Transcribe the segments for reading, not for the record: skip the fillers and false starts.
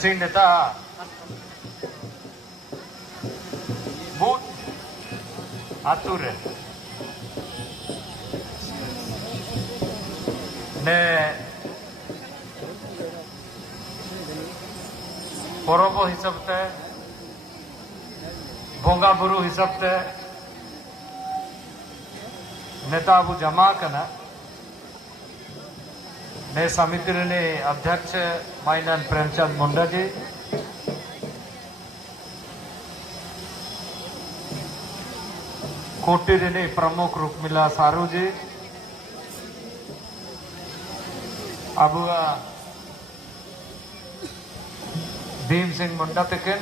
नेता बूथ आतु रे ने परब हिसाब ते बोंगा बुरु हिसाब ते नेता अबू जमा करना ने समिति ने अध्यक्ष माइनन प्रेमचंद मुंडा जी कोटी ने प्रमुख रुक्मिला सारू जी अबू भीम सिंह मुंडा तकिन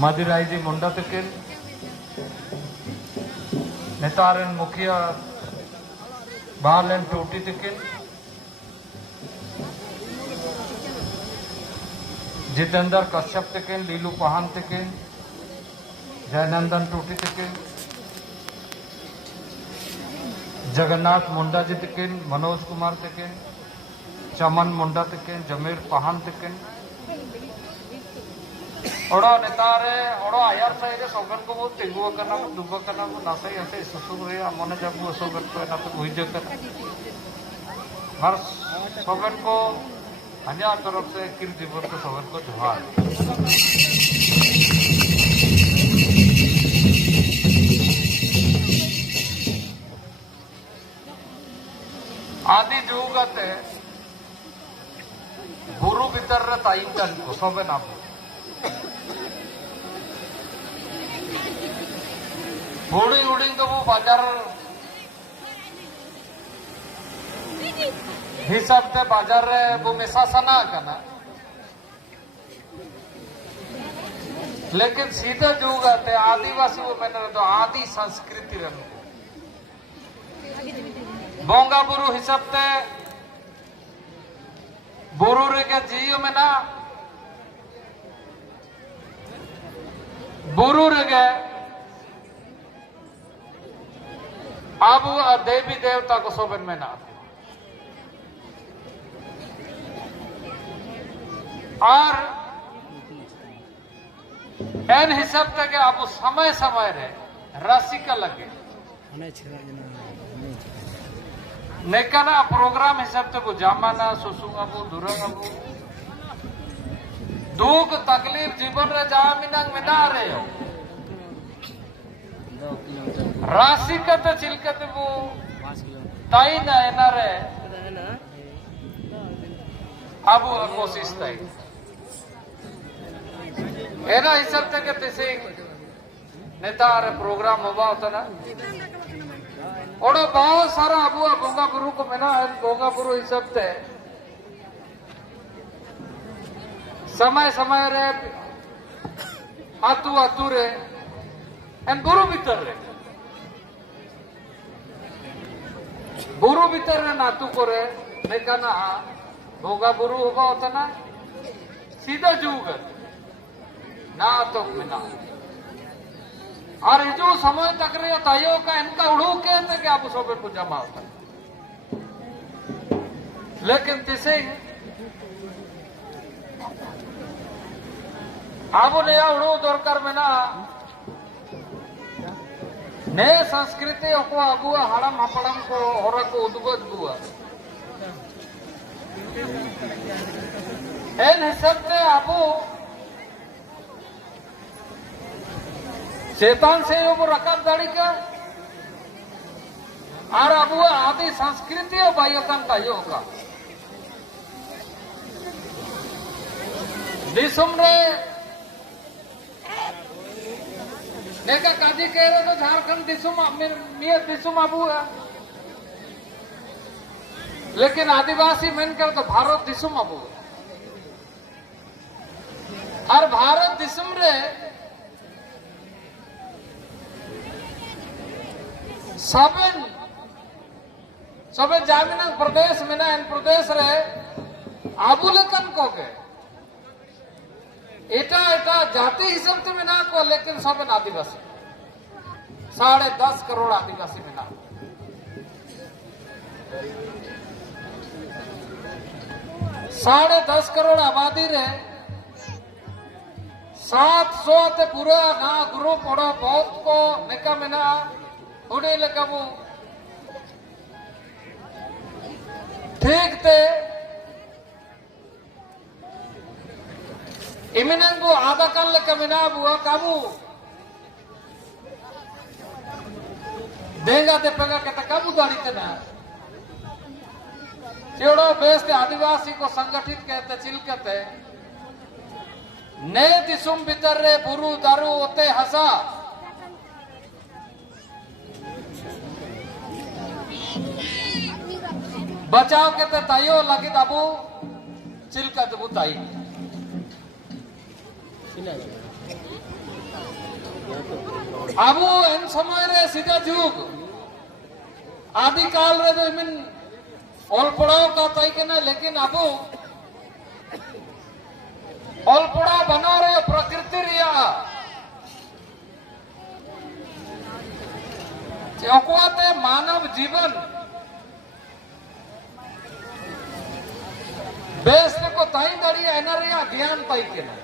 मदिराई जी मुंडा तकिन नेतारन मुखिया बालन टोटी तकिन जितेंद्र कश्यप तकिन लीलू पहान तकिन जयनंदन टोटी तकिन जगन्नाथ मुंडा जी तकिन मनोज कुमार तकिन चमन मुंडा तकिन जमीर पहान तकिन ओड़ा नेतारे ओड़ा आयार साइरे सोगन को वो तिगुआ करना वो दुबा करना वो नासाई ऐसे सुसुग रहे अमोने जब वो सोगन को ना तो वही जगह हर सोगन को अन्य तरफ से किर जीवन को सोगन को जोहार आदि जुगते गुरु भीतर ताइंटन को सोबे नाम हुड़ी हुडिंग तो वो बाजार हिसाब से बाजार रे वो मेसा सना करना लेकिन सीधा जुग आते आदिवासी वो मैंने तो आदि संस्कृति रंग बोंगा बुरु हिसाब से बुरु रे के जियो में ना बुरु रे के अब देवी देवता को सोबन में ना और एन हिसाब तक अब समय समय रे राशि का लगे नेकाना प्रोग्राम हिसाब तक जामाना सुसुंगा बु दुरंगा बु दुख तकलीफ जीवन रे जामिनांग में ना रहे हो राशि कते चिलकते वो ताई ना एना रे अब कोशिश ताई एना हिसाब तक तेसे नेता रे प्रोग्राम होगा होता ना और बहुत सारा अब बोंगा बुरु को मेना बोंगा बुरु हिसाब से समय समय रे आतु आतु रे एन बुरु भीतर रे बुरु भीतर रे नातु को रे नेकाना बोंगा बुरु होगा होता ना सीधा जुग ना तो मिना और जो समय तक रे तायो का इनका उड़ू के कि आप सोबे को जमा होता लेकिन तिसे अब ने उड़ू दरकार में ना ने संस्कृति को अगुआ हड़म हपड़म को होरा को उद्गत गुआ एन हिसाब से आपो चेतन से वो रकब दाड़ी का और अब वो आदि संस्कृति और बायोकन का योगा दिसुम रे नेका काजी कह रहे तो झारखंड दिसुम नियत दिसुम अबू है लेकिन आदिवासी मन कर तो भारत दिसुम अबू और भारत दिसुम रे सबे जामिना प्रदेश में ना इन प्रदेश रे आबुलकन को के एटा एटा जाति हिसाब से में ना को लेकिन सब आदिवासी 10.5 करोड़ आदिवासी में ना 10.5 करोड़ आबादी रे 700 ते पूरा ना ग्रुप ओड़ा बहुत को नेका मेना उड़े लेकाबू ठीक ते इमिनेंट बो आधा काल लेका मेना बुआ काबू देगा ते पेगा के काबू दाड़ी तेना चेड़ो बेस ते आदिवासी को संगठित कहते चिलकते ने दिसुम भीतर रे बुरु दारू ओते हसा बचाव के ते तायो लगे दाबू चिलकत बुताई आबू इन समय रे सीधा जुग आदि काल रे तो इमिन ऑल पड़ाव का ताई के ना लेकिन आबू ऑल पड़ाव बना रहे प्रकृति रिया चौकुआते मानव जीवन बेस को ताई दड़िया एना रिया ध्यान ताई के ना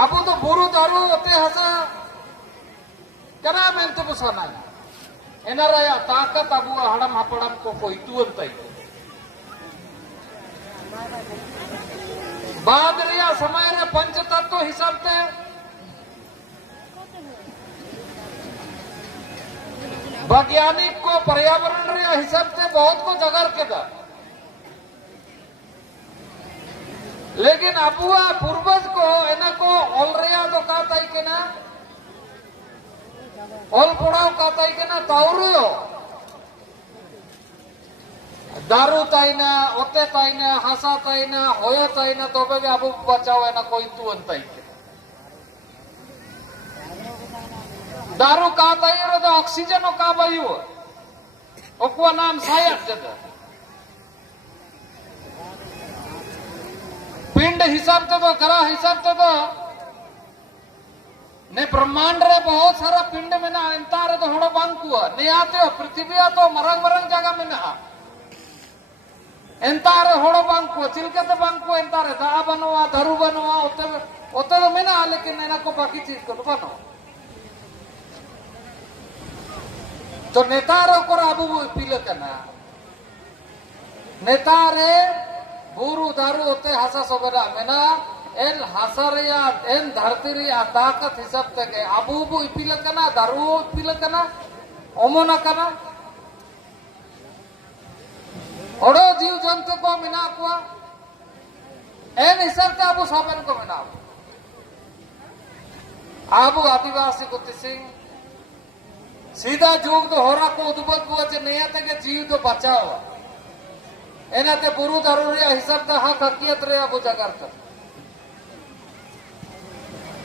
आबू तो बुरु दारू ओते हसा कना मेनते बुसाना एना रया ताकत आबू हड़म हपड़म को कोई तुअन ताई बाद रिया समय रे पंच तत्व हिसाब ते वैज्ञानिक को पर्यावरण रिया हिसाब से बहुत को जगह के दा लेकिन अबुआ पूर्वज को एना को ऑल रिया तो का ताई के ना ऑल पड़ाव का ताई के ना ताउरियो दारू ताइना ओते ताइना हसा ताइना होया ताइना तो बे अब बचाओ है ना कोई तू अंताई दारू का ताई रे तो ऑक्सीजन का वायु ओकुआ नाम सायक जगह पिंड हिसाब तो करा हिसाब तो ने ब्रह्मांड रे बहुत सारा पिंड में ना इंतारे तो हड़ो बांकुआ ने आते हो पृथ्वी तो मरंग मरंग जगह में ना ಎಂತಾರೆ ಹೊಡೋ ಬಾಂಕು ಚಿಲ್ಕತೆ ಬಾಂಕು ಎಂತಾರೆ ದಾ ಬನುವಾ ಧರು ಬನುವಾ ಒತ್ತೆ ಮೆನಾ लेकिन एना बाकी चीज को बनो तो नेतारो को आबू पीले कना नेतारे बुरु दारू होते हसा सोबरा मेना एन हसरिया एन धरती रिया ताकत हिसाब तक आबू बु पीले कना दारू पीले कना ओमोना कना ओडो जीव जंतु को मिना कुआ एन हिसाब से आबू सोबन को मिना आबू आदिवासी को तिसिंग सीधा जुग तो होरा को उद्बत बुआ जे नया तक जीव तो बचाओ एना ते बुरु दारूरिया हिसाब से हक हकियत रे आबू जगरत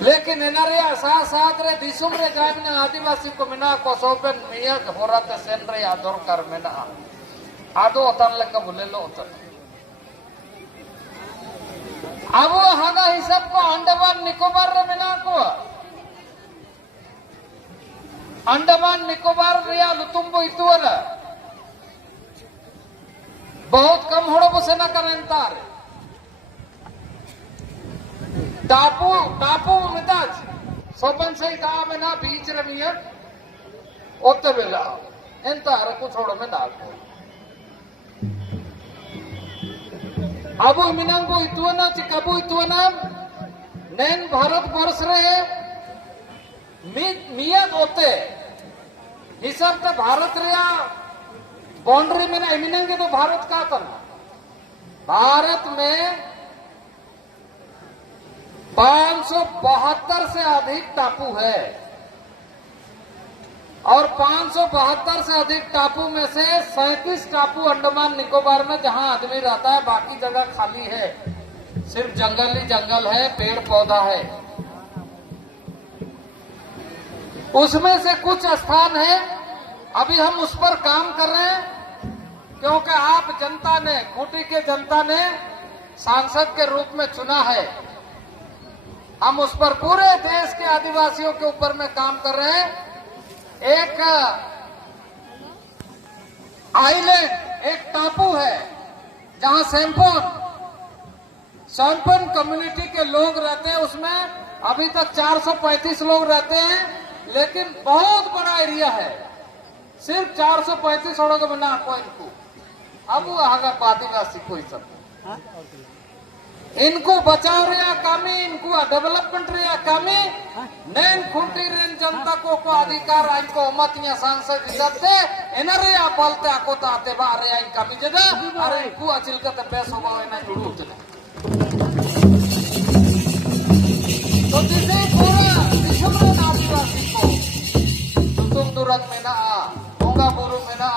लेकिन एना रे साथ साथ रे दिसुम रे जाबना आदिवासी को मिना को सोबन मिया होरा ते सेन रे आदर कर मिना आदो अतन लेका बोले लो अतन अब हागा हिसाब को अंडमान निकोबार रे मिना को अंडमान निकोबार रिया लुतुम्बो इतुवला बहुत कम होड़ो बसेना करेंतार टापू टापू मिताज सोपन से का में ना बीच रे मिया ओते बेला एंतार कुछ होड़ो में दाल अब मिनांगो इतुवना चिकाबू इतुवना नैन भारत वर्ष रे मियाद होते हिसाब से भारत रिया बाउंड्री में ना मिनेंगे तो भारत का करना भारत में 572 से अधिक टापू है और 572 से अधिक टापू में से 37 टापू अंडमान निकोबार में जहां आदमी रहता है बाकी जगह खाली है सिर्फ जंगल ही जंगल है पेड़ पौधा है उसमें से कुछ स्थान है अभी हम उस पर काम कर रहे हैं क्योंकि आप जनता ने खूंटी के जनता ने सांसद के रूप में चुना है हम उस पर पूरे देश के आदिवासियों के ऊपर में काम कर रहे हैं एक आइलैंड एक टापू है जहां सैंपन कम्युनिटी के लोग रहते हैं, उसमें अभी तक 435 लोग रहते हैं, लेकिन बहुत बड़ा एरिया है, सिर्फ 435 लोग बना इनको अब आदिवासी कोई सब इनको बचाव रे कमी, इनको डेवलपमेंट रे कमी नैन खुंटी रेन जनता को अधिकार इनको मत या सांसद इज्जत एनरे बोलते आको ताते बारे इन कमी जदा अरे इनको अचिल का पैसा हो ना जुड़ू चले तो जिसे पूरा दिशमरे आदिवासी को तुम दुरत में ना भोंगा बुरु में ना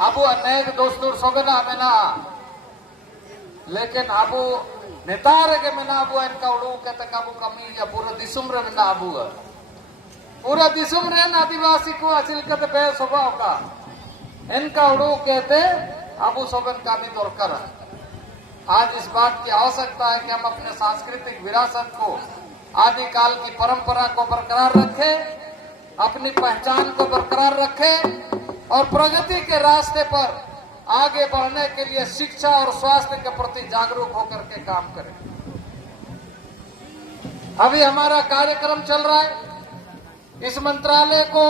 अबू अनेक दोस्तों सोगना में ना, लेकिन अबू नेतारे के में ना अबू इनका उड़ू के तक अबू कमी या पूरा दिसुमरे में ना अबू पूरा दिसुमरे आदिवासी को अचिल के बे स्वभाव का इनका उड़ू कहते अबू सोगन कमी दरकार। आज इस बात की आवश्यकता है कि हम अपने सांस्कृतिक विरासत को, आदिकाल की परंपरा को बरकरार रखें, अपनी पहचान को बरकरार रखें और प्रगति के रास्ते पर आगे बढ़ने के लिए शिक्षा और स्वास्थ्य के प्रति जागरूक होकर के काम करें। अभी हमारा कार्यक्रम चल रहा है, इस मंत्रालय को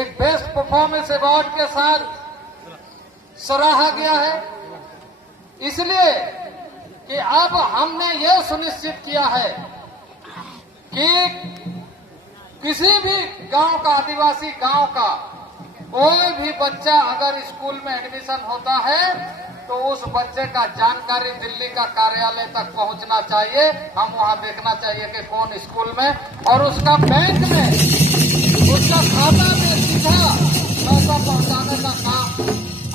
एक बेस्ट परफॉर्मेंस अवार्ड के साथ सराहा गया है, इसलिए कि अब हमने यह सुनिश्चित किया है कि किसी भी गांव का, आदिवासी गांव का कोई भी बच्चा अगर स्कूल में एडमिशन होता है तो उस बच्चे का जानकारी दिल्ली का कार्यालय तक पहुंचना चाहिए। हम वहां देखना चाहिए कि कौन स्कूल में, और उसका बैंक में, उसका खाता में सीधा पैसा पहुंचाने का काम।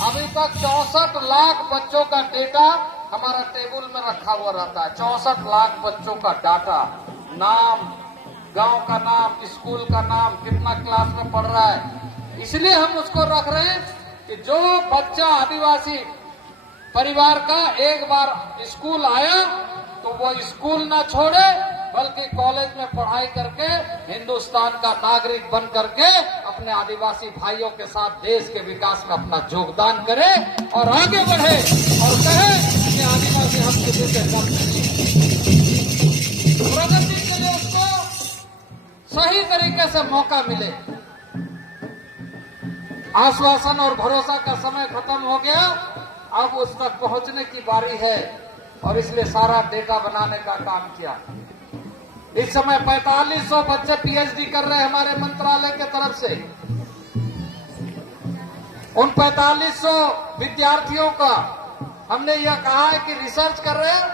अभी तक 64 लाख बच्चों का डेटा हमारा टेबल में रखा हुआ रहता है। 64 लाख बच्चों का डाटा, नाम, गांव का नाम, स्कूल का नाम, कितना क्लास में पढ़ रहा है। इसलिए हम उसको रख रहे हैं कि जो बच्चा आदिवासी परिवार का एक बार स्कूल आया तो वो स्कूल ना छोड़े, बल्कि कॉलेज में पढ़ाई करके हिंदुस्तान का नागरिक बन करके अपने आदिवासी भाइयों के साथ देश के विकास में अपना योगदान करे और आगे बढ़े और कहे कि आदिवासी हम किसी से कम नहीं। प्रगति के लिए उसको सही तरीके से मौका मिले। आश्वासन और भरोसा का समय खत्म हो गया, अब उस तक पहुंचने की बारी है और इसलिए सारा डेटा बनाने का काम किया। इस समय 4500 बच्चे पीएचडी कर रहे हैं हमारे मंत्रालय के तरफ से। उन 4500 विद्यार्थियों का हमने यह कहा है कि रिसर्च कर रहे हैं,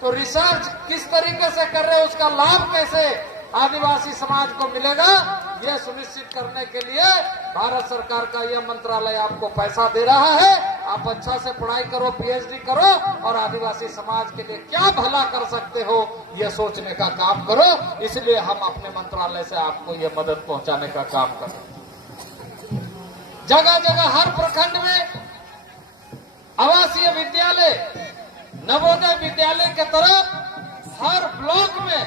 तो रिसर्च किस तरीके से कर रहे हैं, उसका लाभ कैसे आदिवासी समाज को मिलेगा, यह सुनिश्चित करने के लिए भारत सरकार का यह मंत्रालय आपको पैसा दे रहा है। आप अच्छा से पढ़ाई करो, पीएचडी करो और आदिवासी समाज के लिए क्या भला कर सकते हो यह सोचने का काम करो। इसलिए हम अपने मंत्रालय से आपको यह मदद पहुंचाने का काम करें। जगह जगह हर प्रखंड में आवासीय विद्यालय, नवोदय विद्यालय के तरफ हर ब्लॉक में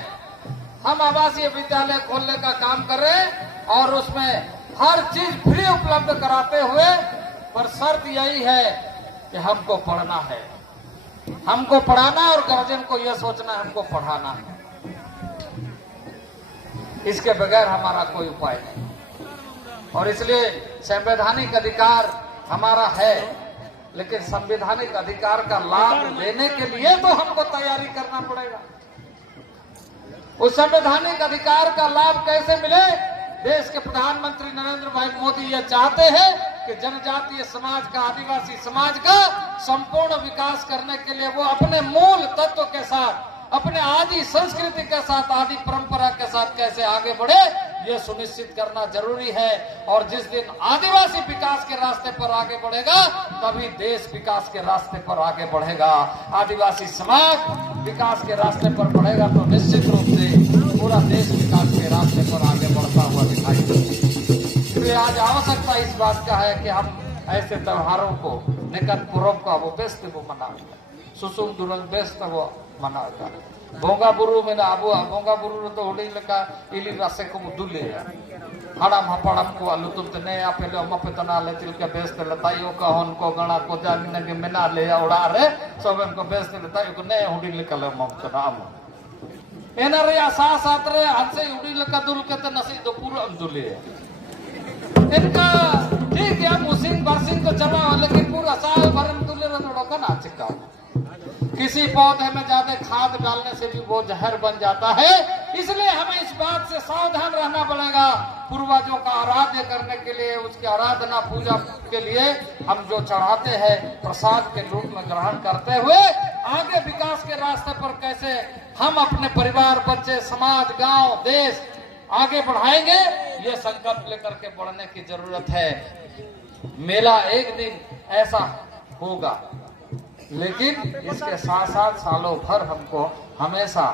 हम आवासीय विद्यालय खोलने का काम कर रहे हैं और उसमें हर चीज फ्री उपलब्ध कराते हुए, पर शर्त यही है कि हमको पढ़ना है, हमको पढ़ाना और गार्जियन को यह सोचना है हमको पढ़ाना है। इसके बगैर हमारा कोई उपाय नहीं और इसलिए संवैधानिक अधिकार हमारा है, लेकिन संवैधानिक अधिकार का लाभ लेने के लिए तो हमको तैयारी करना पड़ेगा। उस संवैधानिक अधिकार का लाभ कैसे मिले? देश के प्रधानमंत्री नरेंद्र भाई मोदी यह चाहते हैं कि जनजातीय समाज का, आदिवासी समाज का संपूर्ण विकास करने के लिए वो अपने मूल तत्व के साथ, अपने आदि संस्कृति के साथ, आदि परंपरा के साथ कैसे आगे बढ़े, यह सुनिश्चित करना जरूरी है। और जिस दिन आदिवासी विकास के रास्ते पर आगे बढ़ेगा, तभी देश विकास के रास्ते पर आगे बढ़ेगा। आदिवासी समाज विकास के रास्ते पर बढ़ेगा तो निश्चित रूप से पूरा देश विकास के रास्ते पर आगे बढ़ता हुआ दिखाई देगा। इसलिए आज आवश्यकता इस बात का है कि हम ऐसे त्योहारों को, निकट पूर्व का वो बेस्ट वो मनाएगा, सुसुम दुरंग बेस्ट वो मनाएगा। बोंगा बुरु में ना अबू बोंगा बुरु तो उड़ी लगा इली रास्ते को दुले हाड़ाम हापड़ाम को आलुतुम तने आपेले अमापे तना ले तिलके बेस्ते लतायो का हन को गणा को जानी नगे मेना ले ओड़ा रे सोबेन को बेस्ते लतायो को ने हुडी लेकले मम तना आम एना रे सा सात रे हंसे हुडी लेका दुल के त नसी दो पूरा अंदुले इनका ठीक है मुसिंग बरसिंग तो चला लेकिन पूरा साल भर में दुले रे थोड़ा का ना चिका किसी पौधे में ज्यादा खाद डालने से भी वो जहर बन जाता है। इसलिए हमें इस बात से सावधान रहना पड़ेगा। पूर्वजों का आराध्य करने के लिए, उसकी आराधना पूजा के लिए हम जो चढ़ाते हैं प्रसाद के रूप में ग्रहण करते हुए आगे विकास के रास्ते पर कैसे हम अपने परिवार, बच्चे, समाज, गांव, देश आगे बढ़ाएंगे, ये संकल्प लेकर के बढ़ने की जरूरत है। मेला एक दिन ऐसा होगा, लेकिन इसके साथ साथ सालों भर हमको हमेशा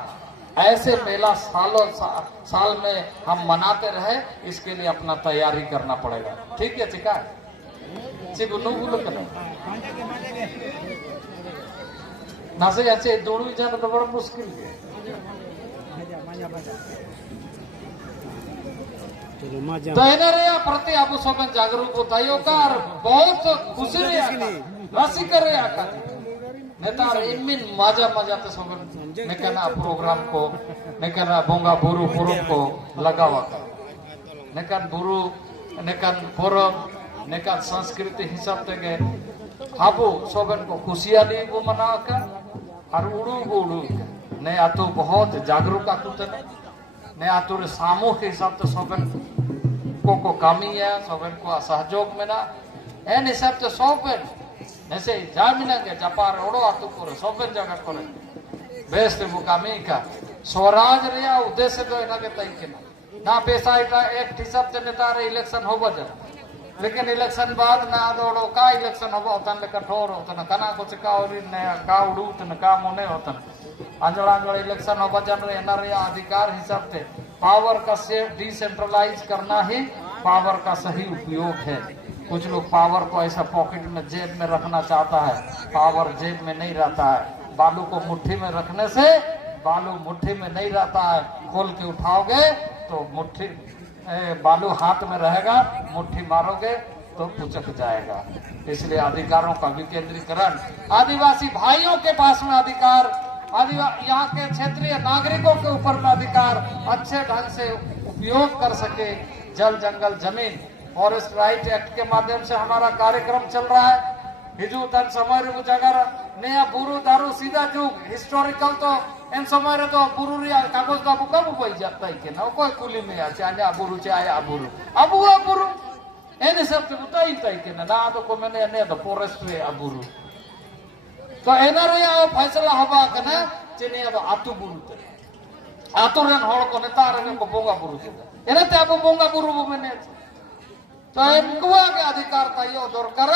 ऐसे मेला साल में हम मनाते रहे, इसके लिए अपना तैयारी करना पड़ेगा। ठीक है चिका नासे ऐसे दोनों जाना तो बड़ा मुश्किल है। तो प्रति आप सब जागरूक होता है बहुत खुशी रसिक नेतार इमिन मजा मजा तो सब नेकना प्रोग्राम को नेकना बोंगा बुरु पुरुम को लगावा कर नेकन बुरु नेकन परब नेकन संस्कृति हिसाब तेगे हाबू सबन को खुशियाली को मना कर और उड़ू ने आतु बहुत जागरूक आतु तने ने आतु रे सामूहिक हिसाब तो सबन को कमी है, सबन को सहयोग में ना एन हिसाब तो सबन ऐसे जामिनंगे जपार ओड़ो आतु को सबन जगह को बेस्ट मुकामी का स्वराज रे उद्देश्य तो इना के तई के ना पैसा इटा एक हिसाब से नेता रे इलेक्शन हो बजा, लेकिन इलेक्शन बाद ना दौड़ो का इलेक्शन हो तन ले कठोर हो तन कना कुछ का और ने का उड़ू तन का मोने हो तन अंजड़ इलेक्शन हो बजा रे एना रे अधिकार हिसाब से पावर का से डिसेंट्रलाइज करना ही पावर का सही उपयोग है। कुछ लोग पावर को ऐसा पॉकेट में जेब में रखना चाहता है, पावर जेब में नहीं रहता है। बालू को मुट्ठी में रखने से बालू मुट्ठी में नहीं रहता है, खोल के उठाओगे तो मुट्ठी बालू हाथ में रहेगा, मुट्ठी मारोगे तो पुचक जाएगा। इसलिए अधिकारों का विकेंद्रीकरण, आदिवासी भाइयों के पास में अधिकार, यहाँ के क्षेत्रीय नागरिकों के ऊपर में अधिकार अच्छे ढंग से उपयोग कर सके। जल जंगल जमीन फॉरेस्ट राइट एक्ट के माध्यम से हमारा कार्यक्रम चल रहा है। हिजू तन समय जगह नया बुरु दारू सीधा जुग हिस्टोरिकल तो इन समय तो बुरु कागज का बुका बुई जाता है के ना कोई कुली में आया बुरु चाहे बुरु अबू बुरु एने सब तो बुताई तई के ना तो को मैंने ने तो फॉरेस्ट रे बुरु तो एना रे फैसला हवा कना चेने अब आतु बुरु ते आतु रन होड़ को नेता रे को बोंगा बुरु के एने ते अब बोंगा बुरु मैंने तो इनका के अधिकार ताइयो दरकार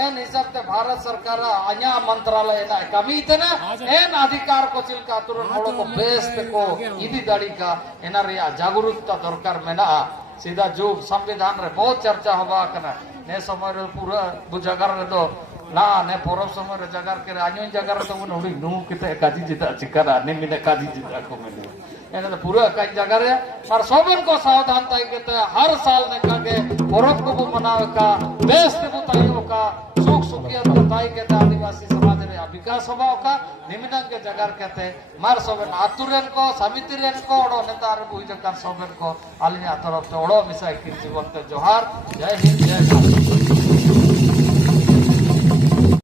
एन हिसाब से भारत सरकार अन्या मंत्रालय ना कमी थे ना एन अधिकार को चिलका तुरंत होड़ो को बेस्ट को इदी दाड़ी का एना रे जागरूकता दरकार में ना सीधा जो संविधान रे बहुत चर्चा होगा कना ने समय रे पूरा बुझागर रे तो ना ने परब समय रे जगार के अन्य जगार तो उन होड़ी नु किते काजी जिता चिकरा ने मिने काजी जिता को मिले एने तो पूरा कई जगह रे और सबन को सावधान ताई के हर साल ने कागे परब को मनावे का बेस्ट बुताइयो का सुख सुखियत बताई के आदिवासी समाज रे विकास होगा का निमिनन के जगह कहते मार सबन आतुरेन को समिति रेन को ओडो नेतार बुई जगह सबन को आलिया तरफ से ओडो मिसाई की जीवन जोहार। जय हिंद जय भारत।